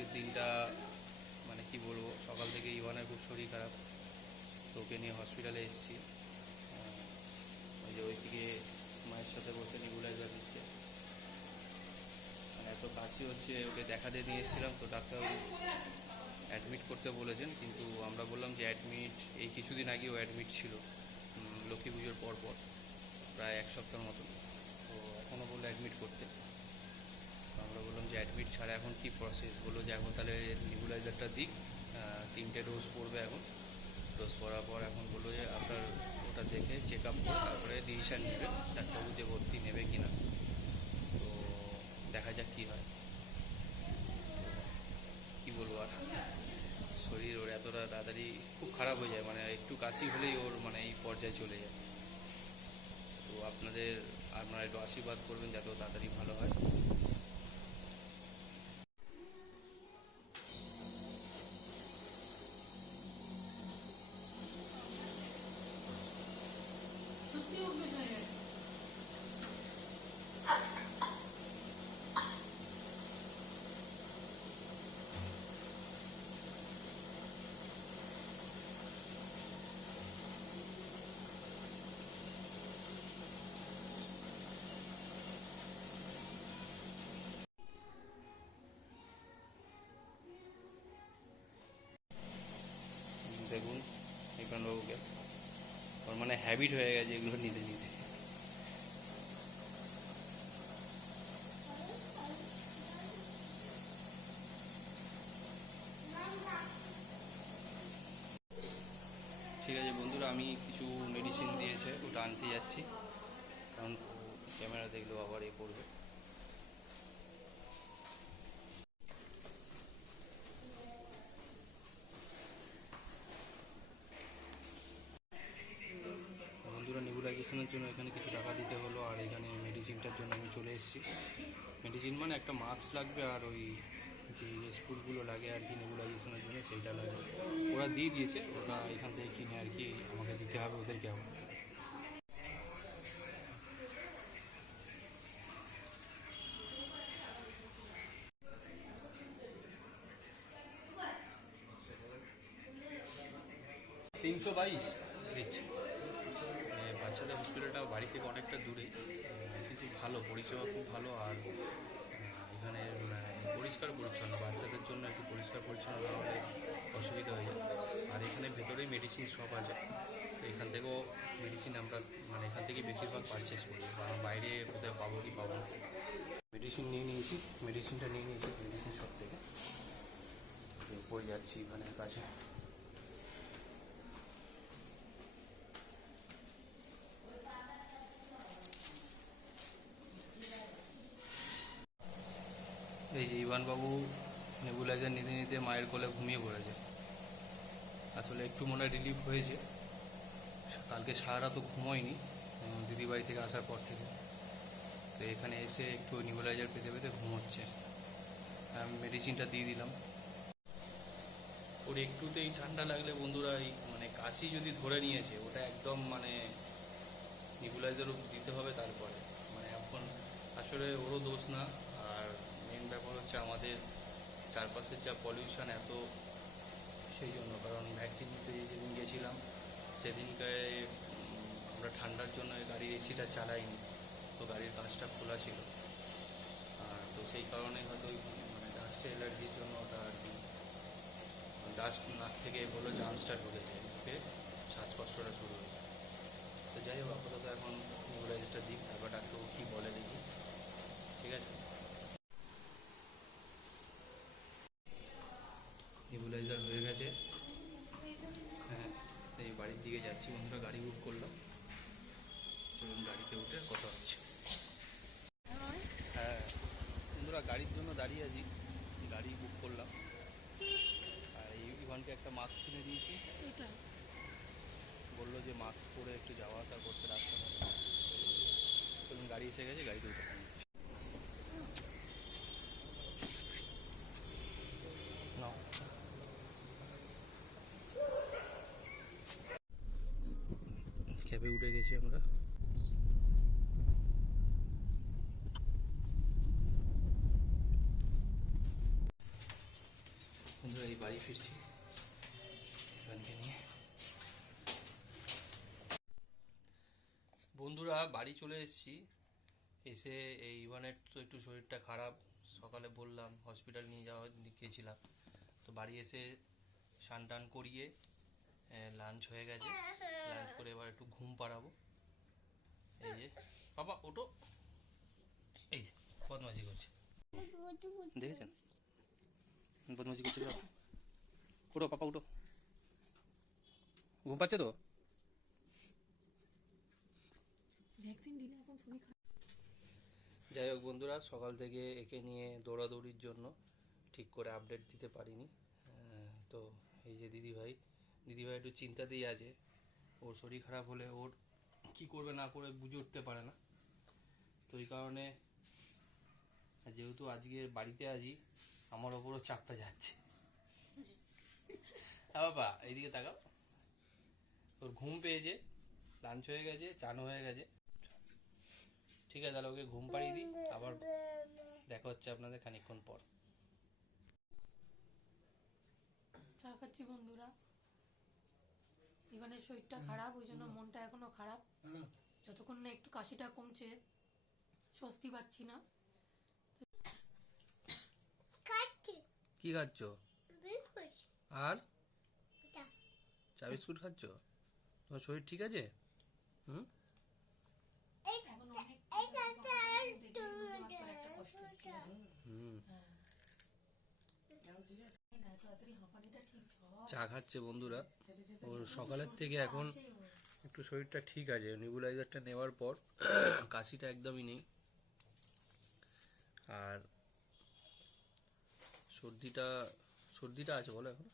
আজকের দিনটা মানে কি বলবো, সকাল থেকে ইভানের খুব শরীর খারাপ, তো ওকে নিয়ে হসপিটালে এসেছি। ওই যে ওইদিকে মায়ের সাথে বসে নেবুলাইজার দিচ্ছে, মানে এত কাশি হচ্ছে, ওকে দেখাতে নিয়ে এসেছিলাম, তো ডাক্তার অ্যাডমিট করতে বলেছেন, কিন্তু আমরা বললাম যে অ্যাডমিট, এই কিছুদিন আগেও অ্যাডমিট ছিল লক্ষ্মী পুজোর পরপর, প্রায় এক সপ্তাহের মতো, তো এখনও বললো অ্যাডমিট করতে। তো আমরা বললাম যে অ্যাডমিট ছাড়া এখন কী প্রসেস, বললো যে এখন তাহলে নেবুলাইজারটা দিক, 3টে ডোজ পড়বে এখন, ডোজ পড়ার পর এখন বললো যে আপনার ওটা দেখে চেক আপ করে তারপরে ডিসিশান নেবে ডাক্তারবাবু যে ভর্তি নেবে কি না। তো দেখা যাক কী হয়, কী বলবো আর, শরীর ওর এতটা তাড়াতাড়ি খুব খারাপ হয়ে যায়, মানে একটু কাশি হলেই ওর মানে এই পর্যায়ে চলে যায়। তো আপনারা একটু আশীর্বাদ করবেন যাতে ও তাড়াতাড়ি ভালো হয়। দেখুন ইমরানবাবুকে, ওর মানে হ্যাবিট হয়ে গেছে এগুলো নিতে নিতে। ঠিক আছে বন্ধুরা, আমি কিছু মেডিসিন দিয়েছে, ওটা আনতে যাচ্ছি, কারণ ক্যামেরা দেখলেও আবার এ পড়বে। বন্ধুরা, নেবুলাইজেশনের জন্য এখানে কিছু টাকা দিতে হলো, আর এখানে মেডিসিনটার জন্য আমি চলে এসেছি। মেডিসিন মানে একটা মাস্ক লাগবে, আর ওই যে স্পুলগুলো লাগে আর কি নেবুলাইজেশনের জন্য, সেইটা লাগবে। ওরা দিয়ে দিয়েছে, ওটা এখান থেকে কিনে আর কি আমাকে দিতে হবে ওদেরকে আবার। $322 দিচ্ছে। বাচ্চাদের হসপিটালটা বাড়ি থেকে অনেকটা দূরে, কিন্তু ভালো পরিষেবা, খুব ভালো। আর এখানে পরিষ্কার পরিচ্ছন্ন, বাচ্চাদের জন্য একটু পরিষ্কার পরিচ্ছন্ন না হলে অসুবিধা হয়ে যায়। আর এখানে ভেতরেই মেডিসিন শপ আছে, তো এখান থেকেও মেডিসিন আমরা মানে এখান থেকে বেশিরভাগ পারচেস করি, কারণ বাইরে কোথায় পাবো কি পাবো না। মেডিসিনটা নিয়ে নিয়েছি মেডিসিন শপ থেকে, পড়ে যাচ্ছি ইভানের কাছে। এই যে ইভানবাবু নেবুলাইজার নিতে নিতে মায়ের কোলে ঘুমিয়ে পড়েছে। আসলে একটু মনে রিলিফ হয়েছে, কালকে সারা রাত তো ঘুমোয়নি দিদিবাড়ি থেকে আসার পর থেকে, তো এখানে এসে একটু নেবুলাইজার পেতে পেতে ঘুমোচ্ছে। আমি মেডিসিনটা দিয়ে দিলাম। ওর একটুতেই ঠান্ডা লাগলে বন্ধুরা, এই মানে কাশি যদি ধরে নিয়েছে, ওটা একদম মানে নেবুলাইজারও দিতে হবে তারপরে। মানে এখন আসলে ওরও দোষ না, আর মেন ব্যাপার হচ্ছে আমাদের চারপাশের যা পলিউশন এত, সেই জন্য। কারণ ভ্যাকসিন নিতে যেদিন গেছিলাম সেদিনকে আমরা ঠান্ডার জন্য গাড়ির এসিটা চালাইনি, তো গাড়ির কাঁচটা খোলা ছিল, আর তো সেই কারণে হয়তো মানে ডাস্ট অ্যালার্জির জন্য ওটা আর কি, ডাস্ট নাক থেকে বললো জার্মসটা ঢুকেছে, ঢুকে শ্বাসকষ্টটা শুরু হয়েছে। তো যাই হোক, আপাতত এখন নেবুলাইজারটা দিই, তারপর ডাক্তারবাবু কী বলে দেখি। ঠিক আছে, নেবুলাইজার হয়ে গেছে। হ্যাঁ, এই বাড়ির দিকে যাচ্ছি বন্ধুরা, গাড়ি বুক করলাম, চলুন গাড়িতে উঠে কথা হচ্ছে। হ্যাঁ বন্ধুরা, গাড়ির জন্য দাঁড়িয়ে আছি, গাড়ি বুক করলাম, আর ইভানকে একটা মাস্ক কিনে দিয়েছি, বললো যে মাস্ক পরে একটু যাওয়া আসা করতে রাস্তা হবে। চলুন, গাড়ি এসে গেছে, গাড়িতে উঠে নাও। ক্যাবে উঠে গেছি আমরা। বাড়ি ফিরছি ইভানকে নিয়ে। বন্ধুরা বাড়ি চলে এসেছি। এসে এই ইভানের তো একটু শরীরটা খারাপ, সকালে বললাম হসপিটাল নিয়ে যাওয়া গিয়েছিলাম। তো বাড়ি এসে স্নান টান করিয়ে লাঞ্চ হয়ে গেছে, লাঞ্চ করে এবার একটু ঘুম পাড়াবো। এই যে বাবা ওটো, এই যে বদমাশি করছে, দেখেছেন বদমাশি করছে। উঠো পাপা উঠো, ঘুম পাচ্ছে তো। যাই হোক বন্ধুরা, সকাল থেকে একে নিয়ে দৌড়াদৌড়ির জন্য ঠিক করে আপডেট দিতে পারিনি। তো এই যে দিদিভাই একটু চিন্তাতেই আছে। ওর শরীর খারাপ হলে ওর কি করবে না করে বুঝে উঠতে পারে না। তো এই কারণে যেহেতু আজকে বাড়িতে আছি, আমার ওপরও চাপটা যাচ্ছে। বাবা এইদিকে তাকাও, ওর ঘুম পেয়েছে, লাঞ্চ হয়ে গেছে, চান হয়ে গেছে। ঠিক আছে, তাহলে ওকে ঘুম পাড়িয়ে দিই, আবার দেখা হচ্ছে আপনাদের খানিকক্ষণ পর। চা খাচ্ছি বন্ধুরা। ইভানের শরীরটা খারাপ, ওই জন্য মনটা এখনো খারাপ। যতক্ষণ না একটু কাশিটা কমছে স্বস্তি পাচ্ছি না। কি খাচ্ছ? আর চা বিস্কুট খাচ্ছ? তোমার শরীর ঠিক আছে? হুম, চা খাচ্ছে বন্ধুরা। ওর সকালের থেকে এখন একটু শরীরটা ঠিক আছে, নেবুলাইজারটা নেওয়ার পর কাশিটা একদমই নেই। আর সর্দিটা আছে বলো এখন?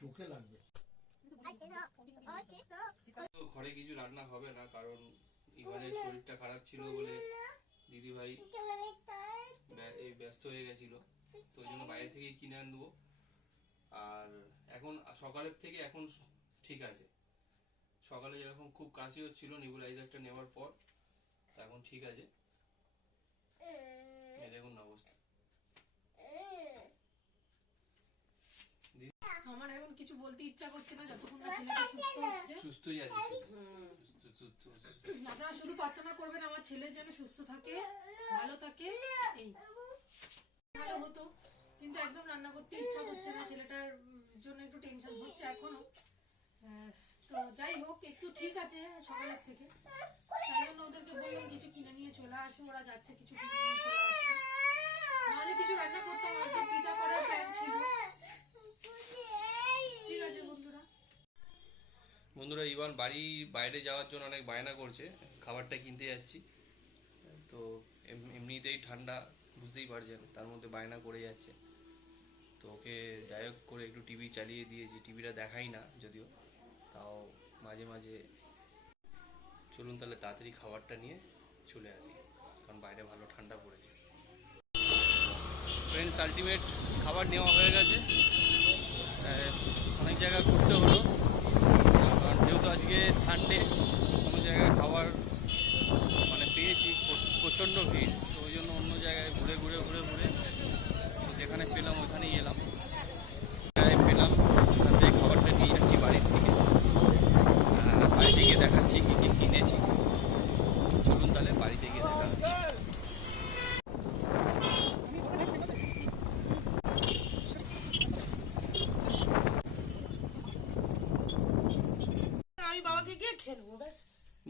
চোখে লাগবে। ঘরে কিছু রান্না হবে না, কারণ ইভানের শরীরটা খারাপ ছিল বলে দিদিভাই এই ব্যস্ত হয়ে গেছিল। তো ওই জন্য বাইরে থেকেই কিনে আনবো। আর এখন সকালের থেকে এখন ঠিক আছে। সকালে যেরকম খুব কাশি হচ্ছিল নেবুলাইজারটা নেওয়ার পর, এখন ঠিক আছে। দেখুন না অবস্থা। আমার এখন কিছু বলতে ইচ্ছা করছে না যতক্ষণ না ছেলেটা সুস্থ হচ্ছে। সুস্থই আছে। আপনারা শুধু প্রার্থনা করবেন আমার ছেলে যেন সুস্থ থাকে, ভালো থাকে। এই ভালো হতো, কিন্তু একদম রান্না করতে ইচ্ছা করছে না, ছেলেটার জন্য একটু টেনশন হচ্ছে এখনো। তো যাই হোক, একটু ঠিক আছে সকালের থেকে। তাই জন্য ওদেরকে বললাম কিছু কিনে নিয়ে চলে আসো, ওরা যাচ্ছে কিছু কিনে নিয়ে চলে আসবে। নাহলে কিছু রান্না করতাম, হয়তো পিজা করার প্ল্যান ছিল। ঠিক আছে বন্ধুরা, ইভান বাইরে যাওয়ার জন্য অনেক বায়না করছে, খাবারটা কিনতে যাচ্ছি। তো এমনিতেই ঠান্ডা বুঝতেই পারছেন, তার মধ্যে বায়না করে যাচ্ছে। তো ওকে যাই হোক করে একটু টিভি চালিয়ে দিয়েছি, টিভিটা দেখাই না যদিও, তাও মাঝে মাঝে। চলুন তাহলে তাড়াতাড়ি খাবারটা নিয়ে চলে আসি, কারণ বাইরে ভালো ঠান্ডা পড়েছে। ফ্রেন্ডস, আলটিমেট খাবার নেওয়া হয়ে গেছে। অনেক জায়গায় ঘুরতে হলো, কারণ যেহেতু আজকে সানডে, কোনো জায়গায় খাবার মানে পেয়েছি প্রচণ্ড ভিড়। তো ওই জন্য অন্য জায়গায় ঘুরে তো যেখানে পেলাম ওখানেই এলাম। পেলাম ওখান থেকে খাবারটা নিয়ে যাচ্ছি বাড়ির থেকে। বাড়িতে গিয়ে দেখাচ্ছি কী কী কিনেছি। চলুন তাহলে বাড়িতে গিয়ে দেখা হচ্ছে।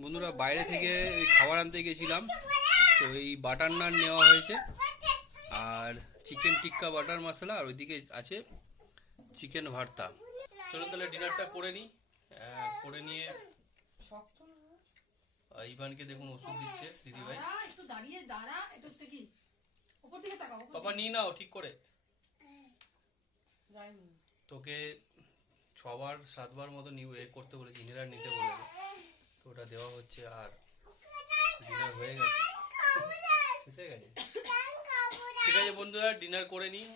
বন্ধুরা, বাইরে থেকে খাবার আনতে গেছিলাম, তো এই বাটার নান নেওয়া হয়েছে আর চিকেন টিক্কা বাটার মশলা, আর ওইদিকে আছে চিকেন ভর্তা। চলুন তাহলে ডিনারটা করে নিই। করে নিয়ে ইভানকে দেখুন ওষুধ দিচ্ছে দিদিভাই। একটু দাঁড়িয়ে দাঁড়া, একটু থেকে উপর দিকে তাকাও বাবা, নিয়ে নাও ঠিক করে। তোকে 6-7বার মতো করতে বলেছি, ইনহেলার নিতে বলেছে, তো ওটা দেওয়া হচ্ছে। আর ডিনার হয়ে গেছে, ঠিক আছে বন্ধুরা, ডিনার করে নিই।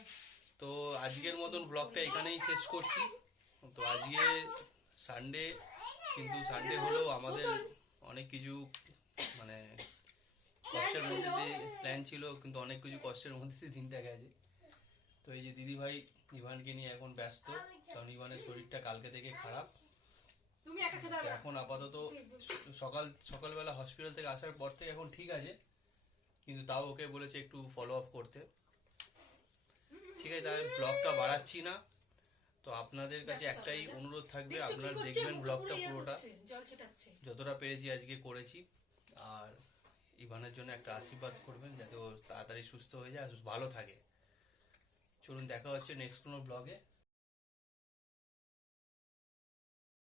তো আজকের মতন ব্লগটা এখানেই শেষ করছি। তো আজকে সানডে, কিন্তু সানডে হলেও আমাদের অনেক কিছু মানে কষ্টের মধ্যে দিয়ে প্ল্যান ছিল, কিন্তু অনেক কিছু কষ্টের মধ্যে দিয়ে দিনটা গেছে। তো এই যে দিদিভাই ইভানকে নিয়ে এখন ব্যস্ত, কারণ ইভানের শরীরটা কালকে থেকে খারাপ। তুমি একা খেতে তো হবে না। এখন আপাতত সকালবেলা হসপিটাল থেকে আসার পর থেকে এখন ঠিক আছে, কিন্তু তাও ওকে বলেছে একটু ফলো আপ করতে। ঠিক আছে, তাই ব্লগটা বাড়াচ্ছি না। তো আপনাদের কাছে একটাই অনুরোধ থাকবে, দেখছো কি আপনারা করছে? দেখবেন মুখে ব্লগটা পুরো ইয়ে পুরোটা, করছে, জল ছেটাচ্ছে। যতটা পেরেছি আজকে করেছি। আর ইভানের জন্য একটা আশীর্বাদ করবেন যাতে ও তাড়াতাড়ি সুস্থ হয়ে যায় আর ভালো থাকে। চলুন, দেখা হচ্ছে নেক্সট কোনো ব্লগে।